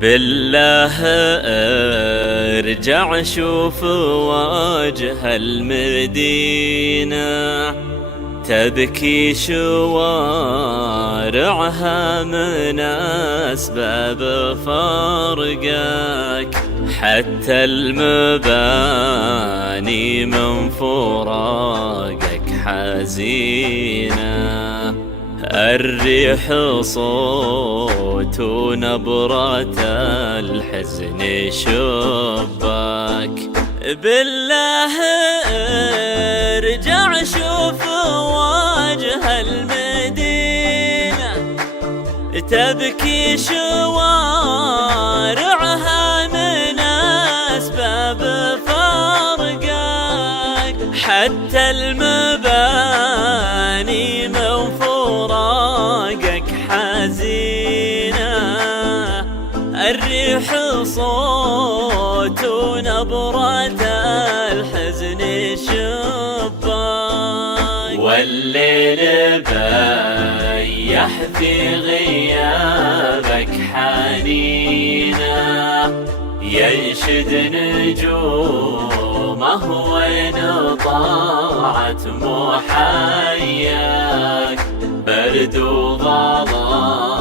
بالله ارجع شوف وجه المدينة، تبكي شوارعها من أسباب فرقك، حتى المباني من فراقك حزينة. الريح صوت ونبرة الحزن شباك، بالله ارجع شوف وجه المدينة، تبكي شوارعها من أسباب فرقك، حتى المباني من فراقك حزينة. الريح صوت ونبرة الحزن شباك، والليل بيح في غيابك حنينة، ينشد نجومه وين طاعت محياك، برد وظلام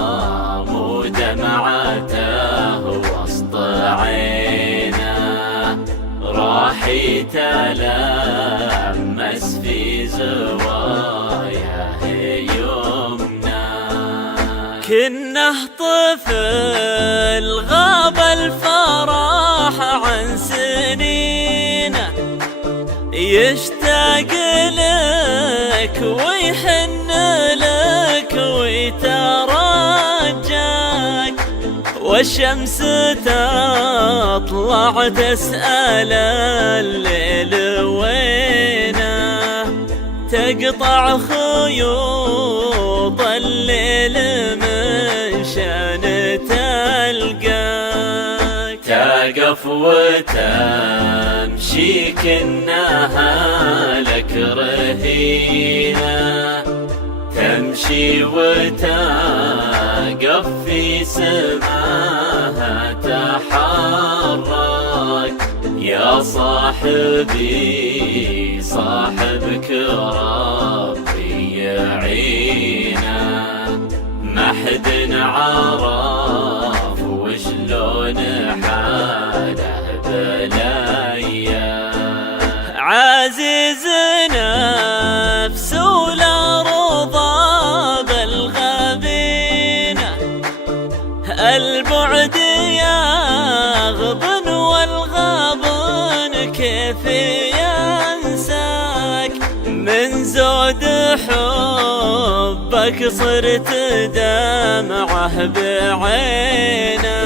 ودمعته وسط عينه، راح يتلمس في زواياه يمنى. كنه طفل غاب الفرح عن سنينه، يشتاق لك ويحن لك ويترجاك، والشمس تطلع تسأل الليل وينه، تقطع خيوط الليل من شان تلقاك، تقف وتمشي كأنها لك رهينة، تمشي وتقف في سماها تحرك، يا صاحبي صاحبك ربي يعينه، ما حد عرف وشلون حاله بلايا. عزيز نفس ولا رضا بالغبينة، البعد يغبن والغبن كيف ينساك، من زود حبك صرت دمعه بعينه،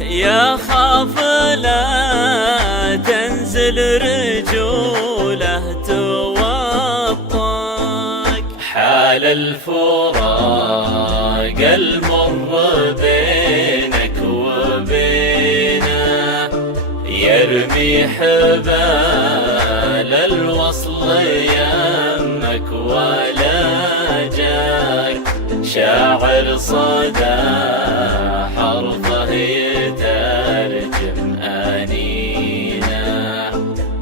يا خاف لا تنزل رجوله توطك، حال الفراق المر بينك وبينه، يرمي حبال الوصل يمك ولا جاك، شاعر صدى حرفه يترجم أنينه،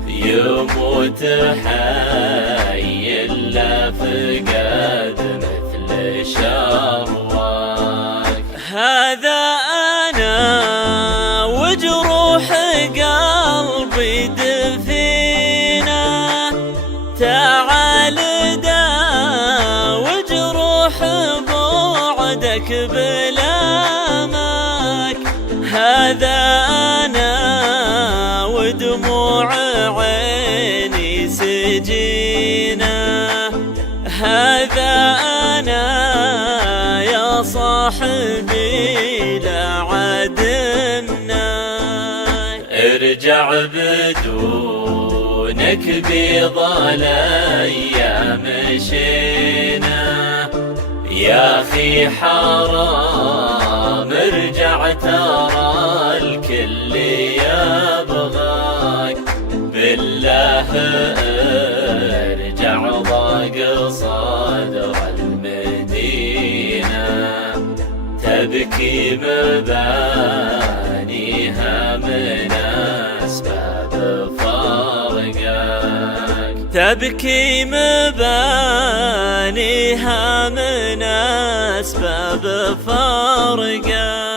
يموت حي إلا فقد مثل شرواك. هذا أنا وجروح قلبي دفينه، تعال داوي جروح بعدك بلامك، هذا أنا ودموع عيني سجينة، هذا أنا يا صاحبي لا عدمنا. ارجع بدونك بضل أيام مشينا، يا أخي حرام ارجع ترى الكل يبغاك، بالله ارجع ضاق صدر المدينة، تبكي مبانيها من أسباب فارقك، تبكي مبانيها من أسباب فارقك.